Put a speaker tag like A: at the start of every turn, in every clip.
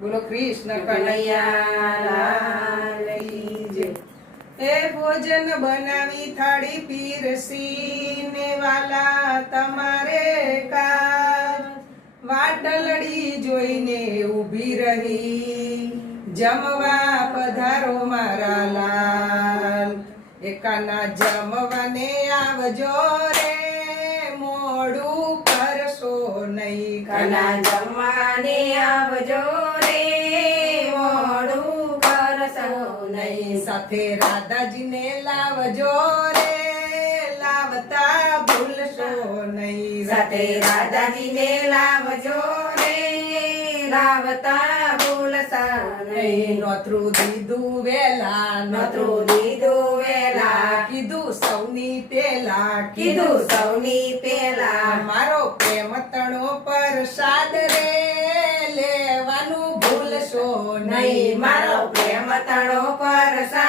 A: બોલો કૃષ્ણ કનૈયા એ ભોજન બનાવી થાળી પીરસી ને વાલા તમારે કા વાટલડી જોઈને ઊભી રહી. જમવા પધારો મારા લાલ. એકાના જમવાને આવજો રે મોડું કરશો નહીં.
B: કાના જમવાને આવજો રે મોડું કરશો નહીં
A: સાથે રાધાજીને લાવજો રે, લાવતા ભૂલશો નહીં.
B: સાથે રાધાજીને લાવજો રે, લાવતા
A: પેલા,
B: કીધું સૌની પેલા.
A: મારો પ્રેમ તણો પ્રસાદ રે, લેવાનું ભૂલશો
B: નહીં. મારો પ્રેમ તણો પ્રસાદ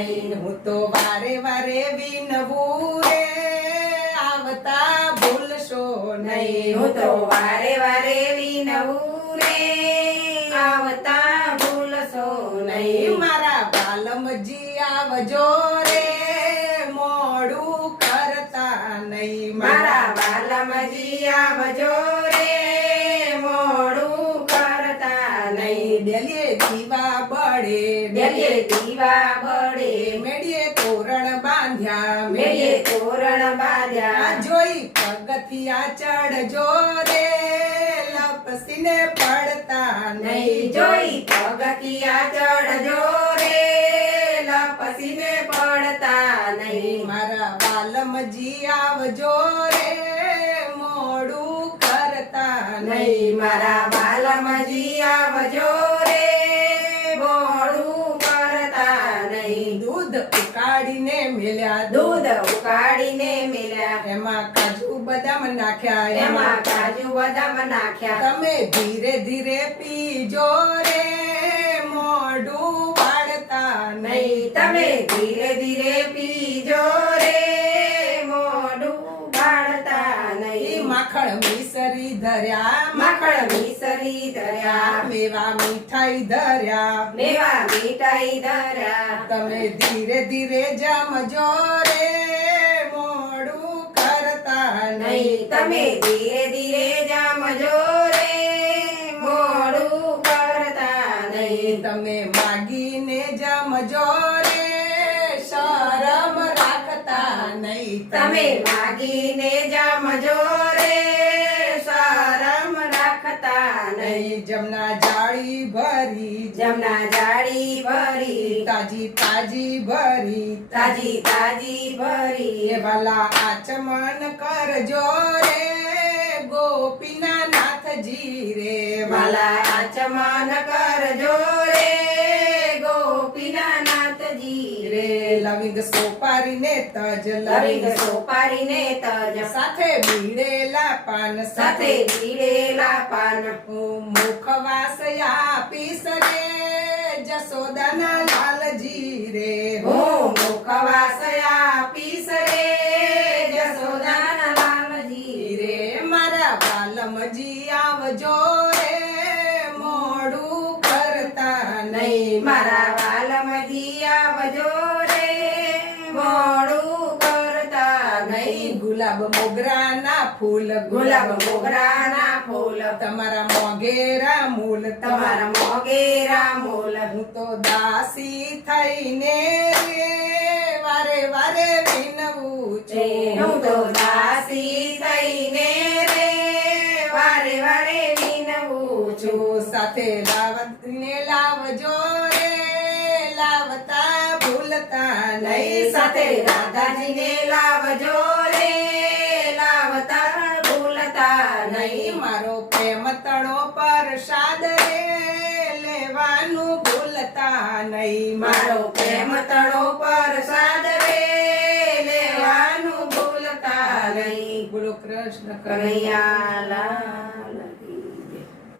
B: નહીં
A: હું તો વારે વારે વિનવું રે આવતા ભૂલશો
B: નહીં, હું તો વારે વારે વિનવું આવતા ભૂલશો નહીં,
A: મારા બાલમજી આવજો રે. મોડું કરતા નહીં,
B: મારા બાલમજી આવજો
A: તોરણ બાંધ્યા
B: મેળે તોરણ બાંધ્યા.
A: જોઈ પગથિયા ચડજો રે લપસીને પડતા
B: નહીં જોઈ પગથિયા ચડજો રે લપસીને પડતા નહીં.
A: મારા વાલમજી આવજો રે મોડું કરતા
B: નહીં. મારા વાલમજી આવજો કરતા
A: દૂધ ઉકાળીને મેલ્યા
B: દૂધ ઉકાળીને મેલ્યા.
A: એમાં કાજુ બદામ નાખ્યા
B: એમાં કાજુ બદામ નાખ્યા.
A: તમે ધીરે ધીરે પીજો રે મોઢું પાડતા
B: નહીં. તમે ધીરે ધીરે પીજો રે મોઢું પાડતા નહીં.
A: માખણ મિસરી ધર્યા
B: માખણ મિસરી ધર્યા
A: મેવા મીઠાઈ ધર્યા
B: મેવા મીઠાઈ ધર્યા
A: તમે ધીરે ધીરે જમજો રે મોડું કરતા
B: નહીં તમે ધીરે ધીરે જમજો રે મોડું કરતા નહીં
A: તમે માગીને જમજો રે શરમ રાખતા નહીં
B: તમે માગીને જમજો રે શરમ નહીં
A: જમના જાળી ભરી.
B: જમના જાળી ભરી.
A: તાજી તાજી ભરી.
B: તાજી તાજી ભરી.
A: એ વાલા આચમન કરજો રે ગોપીના નાથજી રે.
B: વાલા આચમન કરજો રે ગોપીના નાથજી
A: લવિંગ સોપારીને તજ
B: લવિંગ સોપારીને તજ.
A: સાથે બીડેલા પાન
B: સાથે જીરેલા પાન.
A: મુખવાસ આપીશ રે જસોદાના લાલજી રે.
B: હું મુખવાસ આપીશ રે જસોદાના લાલજી રે.
A: રે મારા વાલમજી આવજો રે મોડું કરતા
B: નહીં. મારા
A: ગુલાબ મોગરાના ફૂલ
B: ગુલાબ મોગરાના ફૂલ.
A: તમારા મોગેરા મૂલ
B: તમારા મોગેરા મૂલ.
A: હું તો દાસી થઈને વારે વારે વિનવું છે.
B: હું તો દાસી થઈને રે વારે વારે વિનવું છું.
A: સાથે લાવને લાવજો રે લાવતા ભૂલતા
B: નહીં. સાથે રાધાજીને લાવજો
A: નહીં, મારો પ્રેમ તળો પ્રસાદ રે લેવાનું ભૂલતા નહીં.
B: મારો પ્રેમ તળો પ્રસાદ રે લેવાનું ભૂલતા નહીં.
A: ગુરુ કૃષ્ણ
B: કનૈયા લાલ